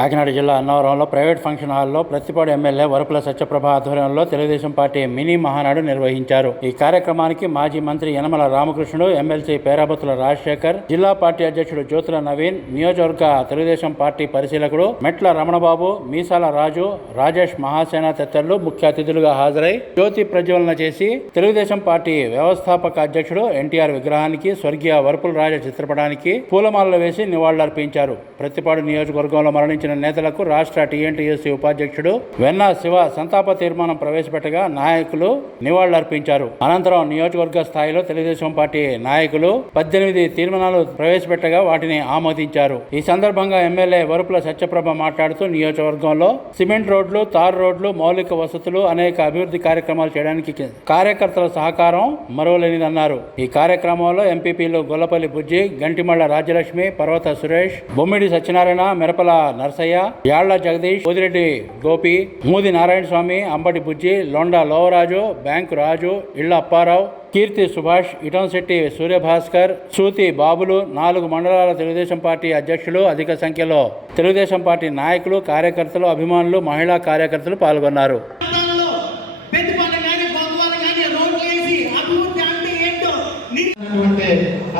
కాకినాడ జిల్లా అన్నవరంలో private function హాల్లో Prathipadu MLA Varupula Satyaprabha ఆధ్వర్యంలో తెలుగుదేశం పార్టీ మినీ మహానాడు నిర్వహించారు. ఈ కార్యక్రమానికి మాజీ మంత్రి యనమల రామకృష్ణుడు ఎమ్మెల్సీ పేరాబతుల రాజశేఖర్ జిల్లా పార్టీ అధ్యక్షుడు జ్యోతుల నవీన్ నియోజకవర్గ తెలుగుదేశం పార్టీ పరిశీలకుడు మెట్ల రమణబాబు మీసాల రాజు రాజేష్ మహాసేన తదితరులు ముఖ్య అతిథులుగా హాజరై జ్యోతి ప్రజ్వలన చేసి తెలుగుదేశం పార్టీ వ్యవస్థాపక అధ్యక్షుడు ఎన్టీఆర్ విగ్రహానికి స్వర్గీయ వరపుల రాజ చిత్రపటానికి పూలమాలలు వేసి నివాళులర్పించారు. ప్రతిపాడు నియోజకవర్గంలో మరణించిన నేతలకు రాష్ట్ర టీఎన్టీఎస్సీ ఉపాధ్యక్షుడు వెన్న శివ సంతాప తీర్మానం ప్రవేశపెట్టగా నాయకులు నివాళులర్పించారు. అనంతరం నియోజకవర్గ స్థాయిలో తెలుగుదేశం పార్టీ నాయకులు పద్దెనిమిది తీర్మానాలు ప్రవేశపెట్టగా వాటిని ఆమోదించారు. ఈ సందర్భంగా ఎమ్మెల్యే వరుపుల సత్యప్రభ మాట్లాడుతూ నియోజకవర్గంలో సిమెంట్ రోడ్లు తారు రోడ్లు మౌలిక వసతులు అనేక అభివృద్ధి కార్యక్రమాలు చేయడానికి కార్యకర్తల సహకారం మరువలేనిదన్నారు. ఈ కార్యక్రమంలో ఎంపీపీలు గొల్లపల్లి బుజ్జి గంటిమళ్ళ రాజ్యలక్ష్మి పర్వత సురేష్ బొమ్మిడి సత్యనారాయణ మిరపల నరసయ్య యాళ్ళ జగదీష్ పోదిరెడ్డి గోపి మూది నారాయణ స్వామి అంబటి బుజ్జి లొండ లోవరాజు బ్యాంకు రాజు ఇళ్ళ అప్పారావు కీర్తి సుభాష్ ఇటంశెట్టి సూర్యభాస్కర్ సూతి బాబులు నాలుగు మండలాల తెలుగుదేశం పార్టీ అధ్యక్షులు అధిక సంఖ్యలో. తెలుగుదేశం పార్టీ నాయకులు కార్యకర్తలు అభిమానులు మహిళా కార్యకర్తలు పాల్గొన్నారు.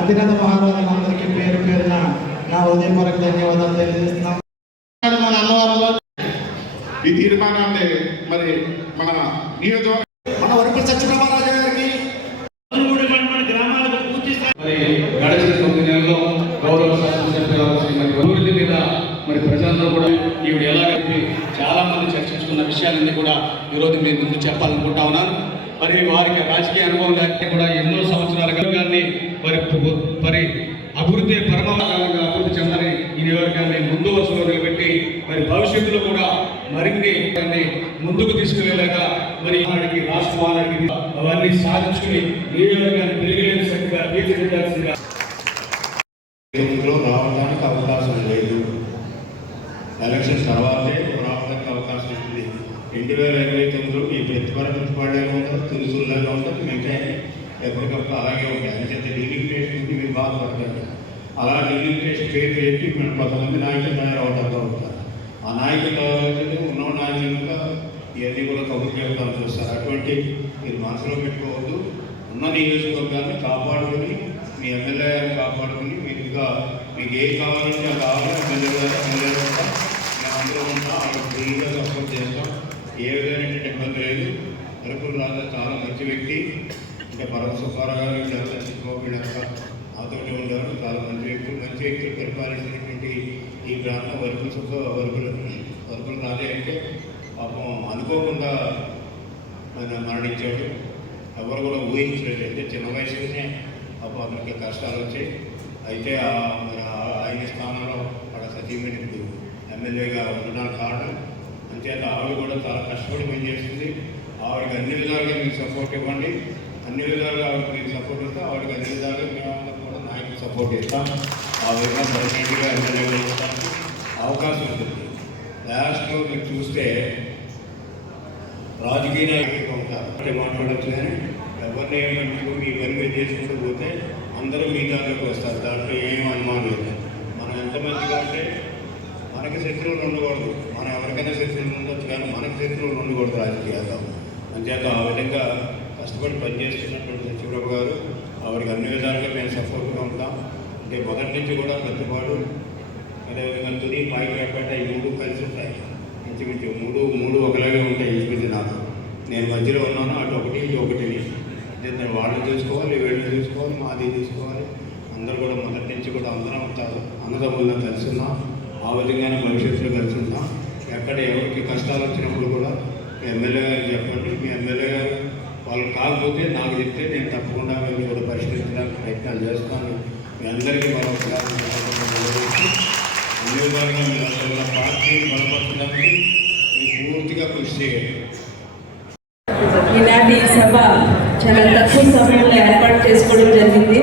అతిరథ మహారాజులందరికీ పేరు పేరున నా హృదయపూర్వక ధన్యవాదాలు తెలియజేస్తున్నాం ఈ తీర్మానాన్ని మరి మన నియోజకవర్గ మన వరపతి సత్యప్రభారాజు గారికి గడిచిన తొమ్మిది నెలల్లో గౌరవ అభివృద్ధి మీద మరి ప్రజలందరూ కూడా ఈవిడ ఎలాగైతే చాలా మంది చర్చించుకున్న విషయాలన్నీ కూడా ఈరోజు మీ ముందు చెప్పాలనుకుంటా ఉన్నాను. మరి వారికి రాజకీయ అనుభవం లేకపోతే కూడా ఎన్నో సంవత్సరాలుగా గారిని మరి మరి అభివృద్ధి పరమావకాలంగా అభివృద్ధి చెందని ఈ నియోజకవర్గాన్ని ముందు వరుసలో నిలబెట్టి మరి భవిష్యత్తులో కూడా మరిన్ని దాన్ని ముందుకు తీసుకువెళ్ళగా మరి వారికి రాష్ట్ర అవన్నీ సాధించుకుని నియోజకవర్గాన్ని పెరిగిలేని శక్తిగా తీర్చిదిద్దాల్సిందిగా రావడానికి అవకాశం లేదు. ఎలక్షన్ తర్వాతే రావడానికి అవకాశం ఉంది. రెండు వేల ఇరవై తొమ్మిదిలో ఈ ప్రతిపర ప్రతిపాడుగా ఉంటారు తులుసుల్లాగా ఉంటారు మిగతా ఎప్పటికప్పుడు అలాగే ఉంటాయి. అంచేత డీలిమిటేషన్ ఉంది మీరు బాధపడతారు అలా డీలిమిటేషన్ పేరు పెట్టి మనం కొంతమంది నాయకులు తయారవడంతో ఉంటారు. ఆ నాయకులు ఉన్న నాయకులుగా ఇవన్నీ కూడా కబుర్లు చెప్తాను చూస్తారు. అటువంటి మీరు మనసులో పెట్టుకోవద్దు. ఉన్న నియోజకవర్గాన్ని కాపాడుకొని మీ ఎమ్మెల్యే కాపాడుకొని మీకు ఇంకా మీకు ఏం కావాలంటే అది కావాలి ఎమ్మెల్యే గారు ఎమ్మెల్యే గారు మేము అందరూ ఉంటాం. వాళ్ళకి ఫ్రీగా సపోర్ట్ చేస్తాం. ఏ విధమైనటువంటి ఇబ్బంది లేదు. అరకులు రాజా చాలా మంచి వ్యక్తి. అంటే పరమ సుబ్బారావు గారు చాలా చిక్కుకోబడి నాతోటి ఉండేవారు చాలా మంచి వ్యక్తులు మంచి వ్యక్తులు పరిపాలించినటువంటి ఈ గ్రామంలో వరకులు సుబ్బ వరకులు వరకులు రాజే అంటే పాపం అనుకోకుండా ఆయన మరణించాడు. ఎవరు కూడా ఊహించలేదు. అయితే చిన్న వయసులోనే పాపం అతనికి కష్టాలు వచ్చాయి. అయితే ఆ- మరి ఆయన స్థానంలో అక్కడ సతీమణి ఇప్పుడు ఎమ్మెల్యేగా ఉండడానికి కారణం. అంతేత ఆవిడ కూడా చాలా కష్టపడి పనిచేస్తుంది. ఆవిడకి అన్ని విధాలుగా మీకు సపోర్ట్ ఇవ్వండి. అన్ని విధాలుగా ఆవిడకి మీకు సపోర్ట్ ఇస్తాం. ఆవిడకి అన్ని విధాలుగా మేము కూడా నాయకులు సపోర్ట్ ఇస్తాం. ఆ విధంగా ఎమ్మెల్యేగా అవకాశం ఉంటుంది లాస్ట్లో మీరు చూస్తే రాజకీయ నాయకులు ఉంటారు మాట్లాడచ్చు కానీ ఎవరిని ఏమంటారు మీ పని మీరు చేసుకుంటూ పోతే అందరూ మీ దాంట్లోకి వస్తారు. దాంట్లో ఏం అనుమానం లేదు. మనం ఎంతమందిగా అంటే మనకి శత్రువులు ఉండకూడదు. మనం ఎవరికైనా శత్రువులు ఉండొచ్చు కానీ మనకి శత్రువులు ఉండకూడదు రాజకీయాల్లో. అంతేత ఆ విధంగా కష్టపడి పనిచేస్తున్నటువంటి సచివరావు గారు ఆవిడకి అన్ని విధాలుగా మేము సపోర్ట్గా ఉంటాం. అంటే మొదటి నుంచి కూడా ప్రతిపాడు అదేవిధంగా తుది పాయిపేట ఈ మూడు కలిసి ఉంటాయి. ఇంచుమించు మూడు మూడు ఒకలాగే ఉంటాయి ఇంచుమించు నాకు. నేను మధ్యలో ఉన్నాను అటు ఒకటి ఇటు ఒకటి అంటే నేను వాళ్ళని చూసుకోవాలి వీళ్ళని చూసుకోవాలి మాది చూసుకోవాలి. అందరూ కూడా మొదటి నుంచి కూడా అందరం ఉంటారు. అన్నదమ్ముల్లో కలిసి ఉన్నాం. ఆ విధంగానే భవిష్యత్తులో కలిసి ఉన్నాం. ఎక్కడ ఎవరికి కష్టాలు వచ్చినప్పుడు కూడా మీ ఎమ్మెల్యే గారు చెప్పండి. మీ ఎమ్మెల్యే గారు వాళ్ళు కాకపోతే నాకు చెప్తే నేను తప్పకుండా మేము కూడా పరిష్కరించడానికి ప్రయత్నాలు చేస్తాను. మీ అందరికీ మరొకసారి అన్ని విధాలుగా మీరు అందరూ పార్టీని బలపరచడానికి మీరు పూర్తిగా కృషి చేయండి చాలా తక్కువ సమయంలో ఏర్పాటు చేసుకోవడం జరిగింది.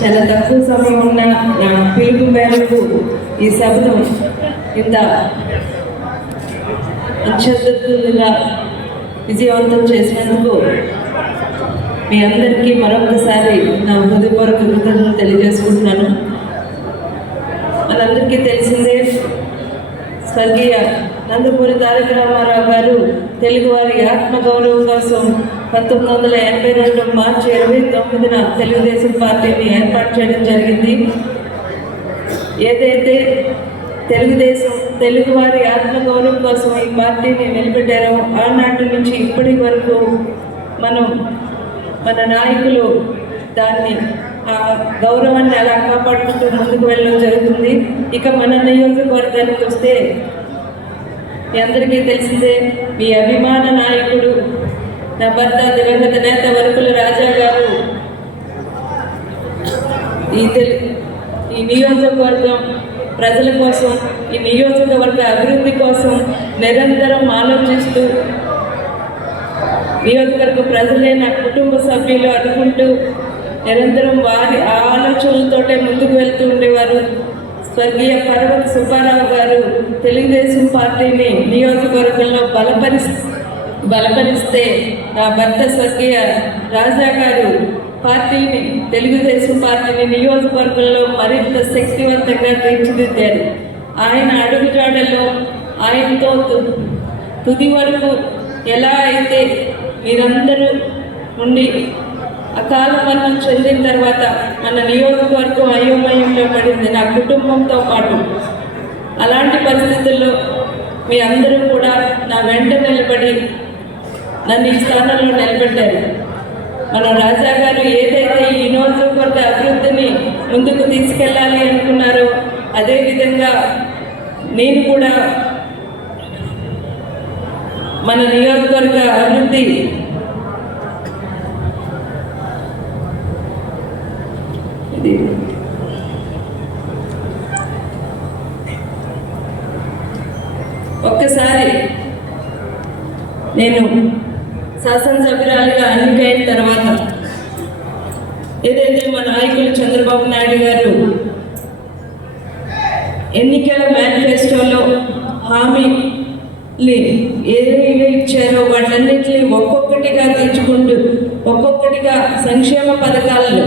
చాలా తక్కువ సమయం ఉన్న నా పిలుపు మేరకు ఈ సభను ఇంత అత్యద్భుతంగా విజయవంతం చేసినందుకు మీ అందరికీ మరొకసారి నా హృదయపూర్వక కృతజ్ఞతలు తెలియజేసుకుంటున్నాను. అందరికీ తెలిసిందే. స్వర్గీయ నందమూరి తారక రామారావు గారు తెలుగువారి ఆత్మగౌరవం కోసం పంతొమ్మిది వందల ఎనభై రెండు మార్చి ఇరవై తొమ్మిదిన తెలుగుదేశం పార్టీని ఏర్పాటు చేయడం జరిగింది. ఏదైతే తెలుగుదేశం తెలుగువారి ఆత్మగౌరవం కోసం ఈ పార్టీని నిలబెట్టారో ఆనాటి నుంచి ఇప్పటి వరకు మనం మన నాయకులు దాన్ని గౌరవాన్ని అలా కాపాడుకుంటూ ముందుకు వెళ్ళడం జరుగుతుంది. ఇక మన నియోజకవర్గానికి వస్తే మీ అందరికీ తెలిసిందే మీ అభిమాన నాయకుడు నా భర్త దివంగత నేత వరకుల రాజా గారు ఈ ఈ నియోజకవర్గం ప్రజల కోసం ఈ నియోజకవర్గ అభివృద్ధి కోసం నిరంతరం ఆలోచిస్తూ నియోజకవర్గ ప్రజలే నా కుటుంబ సభ్యులు అనుకుంటూ నిరంతరం వారి ఆ ఆలోచనలతోటే ముందుకు వెళ్తూ ఉండేవారు. స్వర్గీయ పర్వత సుబ్బారావు గారు తెలుగుదేశం పార్టీని నియోజకవర్గంలో బలపరి బలపరిస్తే నా భర్త స్వర్గీయ రాజా గారు పార్టీని తెలుగుదేశం పార్టీని నియోజకవర్గంలో మరింత శక్తివంతంగా తీర్చిదిద్దారు. ఆయన అడుగుజాడలో ఆయనతో తుది వరకు ఎలా అయితే మీరందరూ ఉండి అకాల మరణం చెందిన తర్వాత మన నియోజకవర్గం అయోమయంలో పడింది నా కుటుంబంతో పాటు. అలాంటి పరిస్థితుల్లో మీ అందరూ కూడా నా వెంట నిలబడి నన్ను ఈ స్థానంలో నిలబెట్టారు మన రాజా గారు ఏదైతే ఈ నియోజకవర్గ అభివృద్ధిని ముందుకు తీసుకెళ్ళాలి అనుకున్నారో అదేవిధంగా నేను కూడా మన నియోజకవర్గ అభివృద్ధి ఇది ఒక్కసారి నేను శాసనసభ్యురాలిగా ఎన్నికైన తర్వాత ఏదైతే మా నాయకులు చంద్రబాబు నాయుడు గారు ఎన్నికల మేనిఫెస్టోలో హామీలు ఏవేవి ఇచ్చారో వాటన్నిటిని ఒక్కొక్కటిగా తెచ్చుకుంటూ ఒక్కొక్కటిగా సంక్షేమ పథకాలను